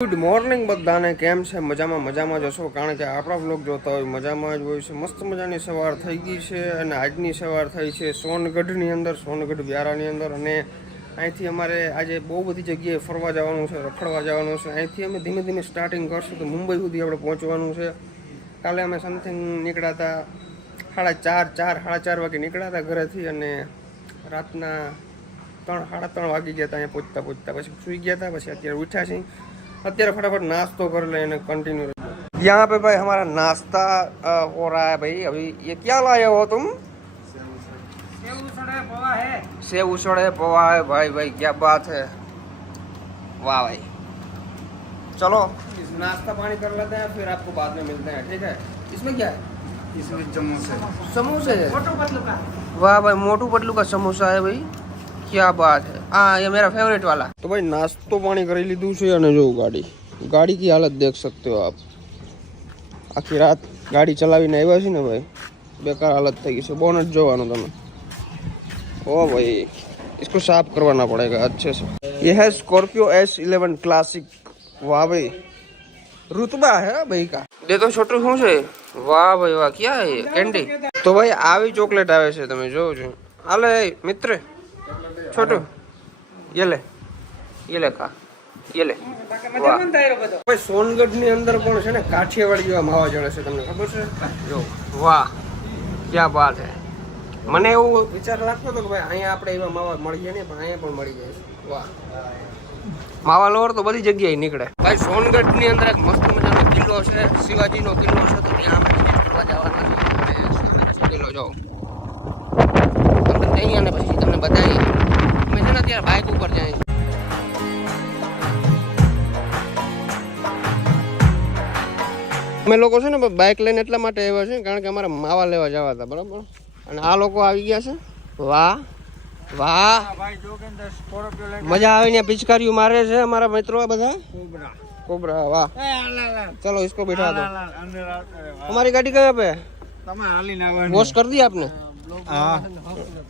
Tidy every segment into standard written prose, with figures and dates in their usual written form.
Good morning બધાને, કેમ છે? મજામાં જશો, કારણ કે આપણા વ્લોગ જોતા હોય મજામાં જ હોય છે. મસ્ત મજાની સવાર થઈ ગઈ છે અને આજની સવાર થઈ છે સોનગઢની અંદર, સોનગઢ વ્યારાની અંદર. અને અહીંથી અમારે આજે બહુ બધી જગ્યાએ ફરવા જવાનું છે, રખડવા જવાનું છે. અહીંથી અમે ધીમે ધીમે સ્ટાર્ટિંગ કરશું તો મુંબઈ સુધી આપણે પહોંચવાનું છે. કાલે અમે સમથિંગ નીકળ્યા હતા સાડા ચાર વાગે નીકળ્યા હતા ઘરેથી, અને રાતના 3:30 વાગી ગયા હતા અહીંયા પહોંચતા. પછી સૂઈ ગયા હતા, પછી અત્યારે ઉઠ્યા છીએ. અત્યારે फटाफट नाश्तो कर लें कंटिन्यू। यहाँ पे भाई हमारा नाश्ता हो रहा है भाई। अभी ये क्या लाए हो तुम? सेव उसड़े पोहा है भाई क्या बात है, वाह भाई। चलो नाश्ता पानी कर लेते हैं, फिर आपको बाद में मिलते हैं, ठीक है? इसमें क्या है? इसमें समोसे है। वाह भाई, मोटू पतलू का समोसा है भाई, क्या बात है। हाँ, ये मेरा फेवरेट वाला। तो भाई नाश्तो पानी કરી લીધું છે અને જો ગાડી की हालत देख सकते हो आप। આખી રાત ગાડી ચલાવીને આવ્યા છે ને ભાઈ, બેકાર हालत થઈ ગઈ છે। બોનટ જોવાનું તમે। ओ भाई, इसको साफ करवाना पड़ेगा अच्छे से। ये है स्कॉर्पियो S11 क्लासिक। वाह भाई, रुतबा है भाई का। दे तो छोटू શું છે? વાહ ભાઈ વાહ, क्या है ये? कैंडी। तो भाई આવી ચોકલેટ આવે છે, તમે જોવો છો। હાલે મિત્ર छोटू, ये ले खा, ये ले। भाई सोनगढ़ ની અંદર પણ છે ને કાઠિયાવાડી જેવા માવા જળે છે, તમને ખબર છે? જો વાહ, क्या बात है। મને એવું વિચાર લાગતો હતો કે ભાઈ અહીંયા આપણે એવા માવા મળીએ નહીં, પણ અહીંયા પણ મળી જાય છે। વાહ, માવા લોર તો બધી જગ્યાએ નીકળે ભાઈ। સોનગઢ ની અંદર એક મસ્ત મજાનો કિલ્લો છે, શિવાજીનો કિલ્લો છે, તો ત્યાં આપણે ફરવા જવાના છે। કિલ્લો જો અંદર જઈએ અને પછી તમને બતાવીએ। અમે છે ને અત્યારે બાઇક ઉપર જાય છે। અમે લોકો છે ને બાઇક લઈને એટલા માટે આવ્યા છે કારણ કે અમારે માવા લેવા જવા હતા, બરાબર? અને આ લોકો આવી ગયા છે। વાહ વાહ, મજા આવે ને। પિચકારીઓ મારે છે અમારા મિત્રો બધા, કોબરા। વાહ, चलो इसको बिठा दो। हमारी गाड़ी कहाँ पे? वॉश कर दी आपने?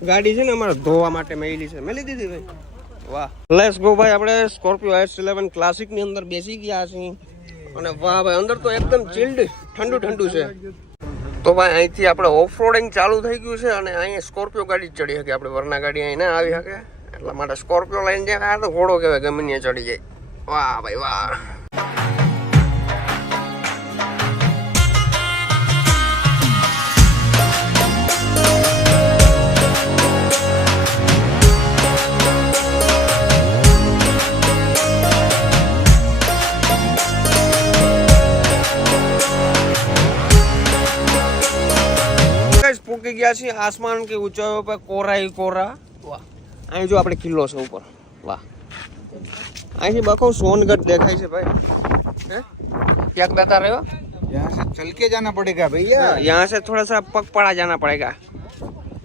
ગાડી છે ને અમારે ધોવા માટે મેલી છે, મેલી દીધી ભાઈ। વાહ, લેટ્સ ગો ભાઈ। આપણે સ્કોર્પિયો S11 ક્લાસિક ની અંદર બેસી ગયા છીએ અને વાહ ભાઈ, અંદર તો એકદમ ચિલ્ડ ઠંડુ છે। તો ભાઈ અહીંથી આપણે ઓફ રોડિંગ ચાલુ થઈ ગયું છે અને અહીંયા સ્કોર્પિયો ગાડી ચડી શકે આપણે, વરના ગાડી અહીં ના આવી શકે, એટલા માટે સ્કોર્પિયો લઈને જાય। આ તો ઘોડો કહેવાય, ગમે ત્યાં ચડી જાય। વાહ ભાઈ વાહ। પૂકી ગયા છે આસમાન કે ઊંચાઈઓ પર, કોરા। વાહ, અહીં જો આપણે કિલ્લો છે ઉપર। વાહ, અહીંથી બખો સોનગઢ દેખાય છે ભાઈ। हैं क्या बता रहे हो? यहाँ से चल के जाना पड़ेगा भैया, यहाँ से थोड़ा सा पगपाड़ा जाना पड़ेगा,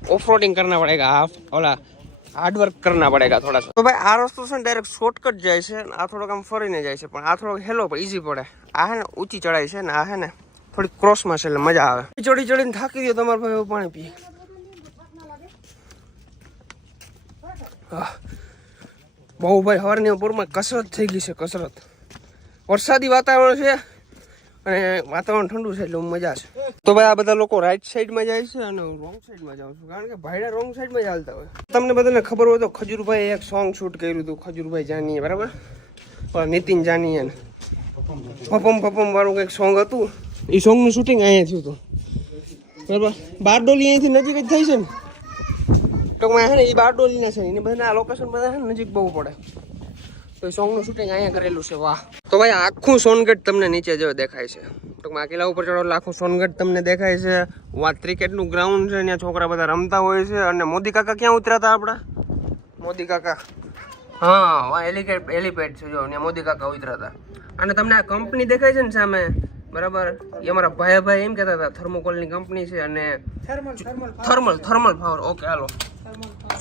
ऑफ रोडिंग करना पड़ेगा, ओला हार्ड वर्क करना पड़ेगा थोड़ा सा। तो भाई આ રસ્તો છે ને ડાયરેક્ટ શોર્ટકટ જાય છે, આ થોડોક આમ ફરીને જાય છે, પણ આ થોડોક હેલો પણ ઈઝી પડે। આ હે ને ઊંચી ચડાઈ છે ને, આ હે ને થોડી ક્રોસમાં છે એટલે મજા આવે। ચડીને થાકી ગયો તમારે ભાઈ, પાણી પી। બહુ ભાઈ સવારની પૂરમાં કસરત થઈ ગઈ છે, કસરત। વરસાદી વાતાવરણ છે અને વાતાવરણ ઠંડુ છે એટલે મજા છે। તો ભાઈ આ બધા લોકો રાઈટ સાઈડમાં જાય છે અને હું રોંગ સાઈડમાં જાઉં છું, કારણ કે ભાઈડા રોંગ સાઈડમાં ચાલતા હોય। તમને બધાને ખબર હોય તો ખજૂરભાઈ એક સોંગ શૂટ કર્યું હતું, ખજૂરભાઈ જાનીએ, બરાબર? નીતિન જાનીએ ફપમ વાળું કંઈક સોંગ હતું, એ સોંગનું શૂટિંગ અહીંયા થયું હતું, બરાબર? બારડોલી અહીંથી નજીક જ થઈ છે ને, ટૂંકમાં છે ને એ બારડોલીના છે, એને બધા આ લોકેશન બધા છે ને નજીક બહુ પડે, તો એ સોંગનું શૂટિંગ અહીંયા કરેલું છે। વાહ, તો ભાઈ આખું સોનગઢ તમને નીચે જેવો દેખાય છે, ટૂંકમાં આ કિલ્લા ઉપર ચડો એટલે આખું સોનગઢ તમને દેખાય છે। વાત ક્રિકેટનું ગ્રાઉન્ડ છે, ત્યાં છોકરા બધા રમતા હોય છે। અને મોદી કાકા ક્યાં ઉતર્યા હતા આપણા? મોદી કાકા, હા, હેલીપેડ છે, જો ત્યાં મોદી કાકા ઉતર્યા હતા। અને તમને આ કંપની દેખાય છે ને સામે, બરાબર? એ અમારા ભાઈ એમ કહેતા હતા થર્મોકોલની કંપની છે અને થર્મલ પાવર। ઓકે હાલો,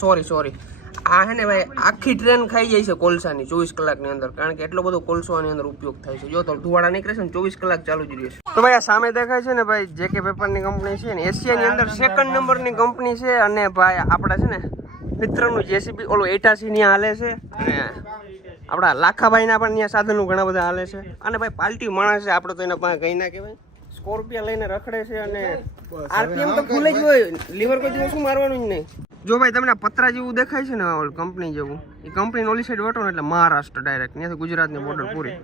સોરી। આ હે ને ભાઈ આખી ટ્રેન ખાઈ જાય છે કોલસાની 24 કલાકની અંદર, કારણ કે એટલો બધો કોલસો આની અંદર ઉપયોગ થાય છે। જો તો ધુવાડા નીકળે છે ને 24 કલાક ચાલુ જ રહેશે। તો ભાઈ આ સામે દેખાય છે ને ભાઈ JK પેપરની કંપની છે ને, એશિયાની અંદર 2nd નંબરની કંપની છે। અને ભાઈ આપણા છે ને મિત્રનું JCB ઓલો 88 ની હાલે છે અને આપણા લાખાભાઈના પણ ત્યાં સાધનો ઘણા બધા હાલે છે અને ભાઈ પાલટી માણસ છે, આપણે તો એના પાસે કઈ ના કહેવાય. સ્કોર્પિયો લઈને રખડે છે અને આરપીએમ તો ફૂલ જ હોય, લીવર કોઈ દિવસ શું મારવાનું જ નહીં. જો ભાઈ તમને પતરા જેવું દેખાય છે ને કંપની જેવું, એ કંપની ઓલી સાઈડ વટો ને એટલે મહારાષ્ટ્ર ડાયરેક્ટ ત્યાંથી ગુજરાતની બોર્ડર પૂરી.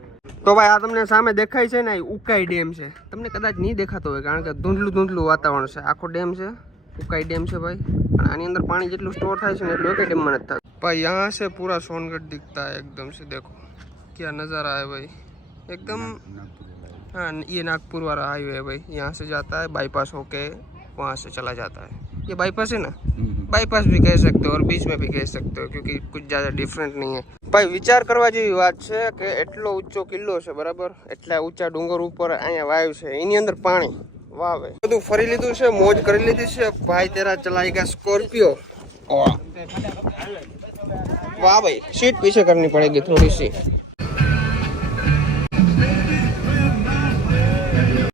તો ભાઈ આ તમને સામે દેખાય છે ને એ ઉકાઈ ડેમ છે. તમને કદાચ નહીં દેખાતો હોય કારણ કે ધૂંધલું વાતાવરણ છે. આખો ડેમ છે, ઉકાઈ ડેમ છે ભાઈ. અને આની અંદર પાણી જેટલું સ્ટોર થાય છે ને એટલું એક ડેમમાં નથી થતું ભાઈ. यहाँ से पूरा सोनगढ़ दिखता है एकदम से, देखो क्या नज़ारा है भाई एकदम. हाँ ये नागपुर वाला हाईवे है भाई, यहाँ से जाता है बाईपास होके वहाँ से चला जाता है. ये बाईपास है ना, बाईपास भी कह सकते हो और बीच में भी कह सकते हो क्योंकि कुछ ज़्यादा डिफरेंट नहीं है भाई. વિચાર કરવા જેવી વાત છે કે એટલો ઊંચો કિલ્લો છે બરાબર, એટલા ઊંચા ડુંગર ઉપર અહીંયા વાયુ છે, એની અંદર પાણી. વાહ ભાઈ, બધું ફરી લીધું છે, મોજ કરી લીધી છે ભાઈ. તેરા ચલાઈ ગયા સ્કોર્પિયો. वाह भाई, सीट पीछे करनी पड़ेगी थोड़ी सी.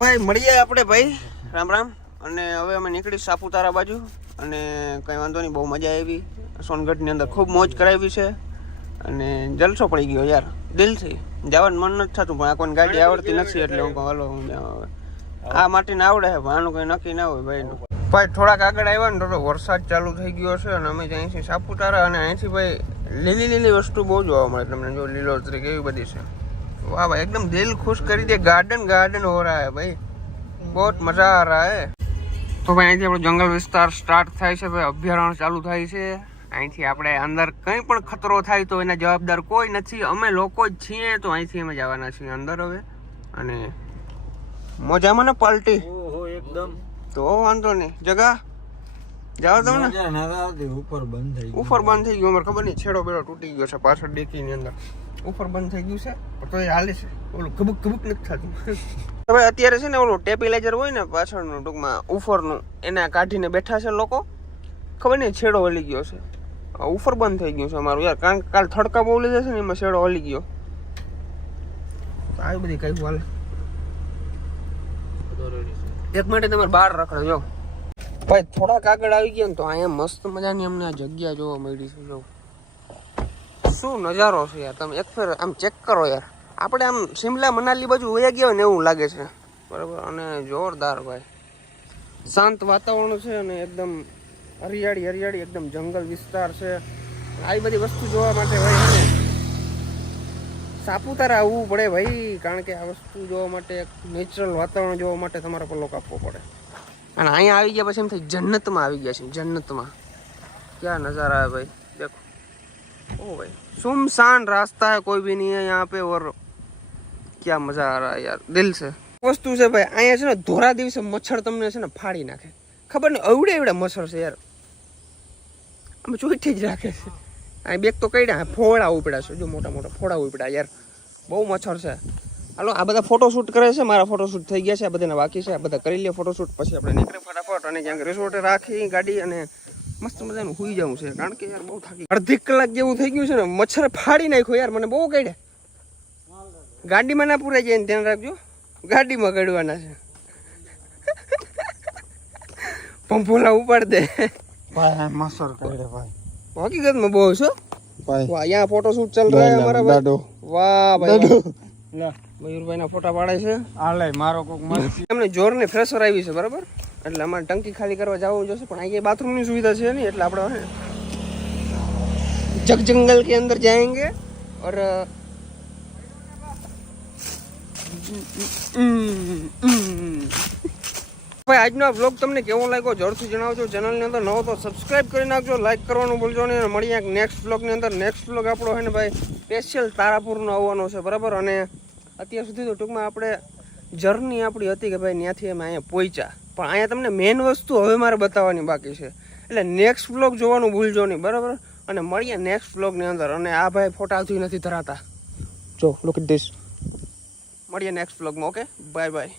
ભાઈ મળીએ આપણે ભાઈ, રામ રામ. અને હવે અમે નીકળી સાપુતારા બાજુ અને કંઈ વાંધો નહીં, બહુ મજા આવી. સોનગઢની અંદર ખૂબ મોજ કરાવી છે અને જલસો પડી ગયો યાર, દિલથી. જવાનું મન નથી થતું પણ આ કોઈ ગાડી આવડતી નથી એટલે હું કહું હાલો હું જાઉં. આ માટીને આવડે છે પણ આનું કંઈ નક્કી ના હોય ભાઈનું. ભાઈ થોડાક આગળ આવ્યા ને તો વરસાદ ચાલુ થઈ ગયો છે અને અમે અહીંથી સાપુતારા અને અહીંથી ભાઈ લીલી વસ્તુ બહુ જોવા મળે તમને. જો લીલોતરી કેવી બધી છે, વાહ ભાઈ एकदम दिल खुश કરી દે. गार्डन हो रहा है भाई, बहुत मजा आ रहा है. તો ભાઈ અહીંથી આપણો જંગલ વિસ્તાર સ્ટાર્ટ થાય છે ભાઈ, અભયારણ્ય ચાલુ થાય છે. અહીંથી આપણે અંદર કંઈ પણ ખતરો થાય તો એના જવાબદાર કોઈ નથી, અમે લોકો જ છીએ. તો અહીંથી અમે જવાના છીએ અંદર હવે અને મજામાં ને પાલટી એકદમ. તો વાંધો નહીં, જગા જાવ દો ને. ઉપર બંધ થઈ ઉપર બંધ થઈ ગયું, અમારે ખબર નહીં છેડો બેડો તૂટી ગયો છે પાછળ ડેકીની અંદર. ઉપર બંધ થઈ ગયું છે તો એ હાલે છે, ઓલું કબુક નથી થતું. હવે અત્યારે છે ને ઓલું ટેપિલાઇઝર હોય ને પાછળનું ટૂંકમાં ઉપરનું, એને કાઢીને બેઠા છે લોકો. ખબર નહીં છેડો હલી ગયો છે, ઉપર બંધ થઈ ગયું છે અમારું યાર, કારણ કે કાલ થડકા બહુ લીધા છે ને એમાં છેડો હલી ગયો. આવી બધી કઈ હાલે. એક મિનિટ તમારે બહાર રખડો. જો ભાઈ થોડાક આગળ આવી ગયા ને તો અહીંયા મસ્ત મજાની અમને આ જગ્યા જોવા મળી છે. જો શું નજારો છે યાર, તમે એક ફેર આમ ચેક કરો યાર. આપણે આમ શિમલા મનાલી બાજુ વયા ગયા હોય ને એવું લાગે છે બરાબર. અને જોરદાર ભાઈ, શાંત વાતાવરણ છે અને એકદમ હરિયાળી એકદમ જંગલ વિસ્તાર છે. આવી બધી વસ્તુ જોવા માટે ભાઈ સાપુતારા આવવું પડે ભાઈ, કારણ કે આ વસ્તુ જોવા માટે નેચરલ વાતાવરણ જોવા માટે તમારે પલ્લો કાપવો પડે. અને અહીંયા આવી ગયા પછી એમ થાય જન્નતમાં આવી ગયા છે, જન્નતમાં. ક્યાં નજારા है भाई, देखो ओ भाई, सुनसान रास्ता है, कोई भी नहीं है यहाँ पे और क्या मजा आ रहा है यार दिल से. વસ્તુ છે ભાઈ અહીંયા છે ને ધોરા દિવસે મચ્છર તમને છે ને ફાડી નાખે, ખબર ને એવડે મચ્છર છે યાર, અમે ચોઈઠી જ રાખે છે. અહીં બેગ તો કઈ ફોડા ઉપડ્યા છે, જો મોટા ફોડા ઉપડ્યા યાર, બહુ મચ્છર છે. હાલો આ બધા ફોટોશૂટ કરે છે, મારા ફોટોશૂટ થઈ ગયા છે, આ બધાના બાકી છે. આ બધા કરી લે ફોટોશૂટ, પછી આપણે નીકળે ફટાફટ અને ક્યાંક રિસોર્ટે રાખી ગાડી અને મસ્ત મજાનું સુઈ જવું છે, કારણ કે યાર બહુ થાકી. અડધી કલાક જેવું થઈ ગયું છે ને, મચ્છર ફાડી નાખ્યો યાર, મને બહુ કાઢ્યા. ગાડીમાં ના પૂરાઈ જાય ને ધ્યાન રાખજો, ગાડીમાં કાઢવાના છે. પંપોલા ઉપાડ દે ભાઈ, મસર કરે ભાઈ, હકીકતમાં બહુ છો ભાઈ. વાહ, यहाँ फोटोशूट चल रहा है हमारा भाई. वाह भाई, મયુરભાઈ ના ફોટા પાડે છે. આલે મારો કોક મસ્તી. એમને જોરની ફ્રેશર આવી છે બરાબર, એટલે અમારે ટંકી ખાલી કરવા જવું જોશે, પણ અહીંયા બાથરૂમની સુવિધા છે નહીં, એટલે આપણે જગ જંગલ કે અંદર જાएंगे और ભાઈ આજનો આ વ્લોગ તમને કેવો લાગ્યો જરૂરથી જણાવજો. ચેનલની અંદર નવો તો સબસ્ક્રાઇબ કરી નાખજો, લાઈક કરવાનું ભૂલજો નહીં. મળીએ નેક્સ્ટ વ્લોગની અંદર. નેક્સ્ટ વ્લોગ આપણો છે ને ભાઈ સ્પેશિયલ તારાપુરનો આવવાનો છે બરાબર. અને અત્યાર સુધી તો ટૂંકમાં આપણે જર્ની આપણી હતી કે ભાઈ ત્યાંથી અમે અહીંયા પહોંચ્યા, પણ અહીંયા તમને મેઇન વસ્તુ હવે મારે બતાવવાની બાકી છે, એટલે નેક્સ્ટ વ્લોગ જોવાનું ભૂલજો નહીં બરાબર. અને મળીએ નેક્સ્ટ વ્લોગની અંદર. અને આ ભાઈ ફોટાથી નથી ધરાતા, જો લુક એટ ધીસ. મળીએ નેક્સ્ટ વ્લોગમાં. Okay, bye bye.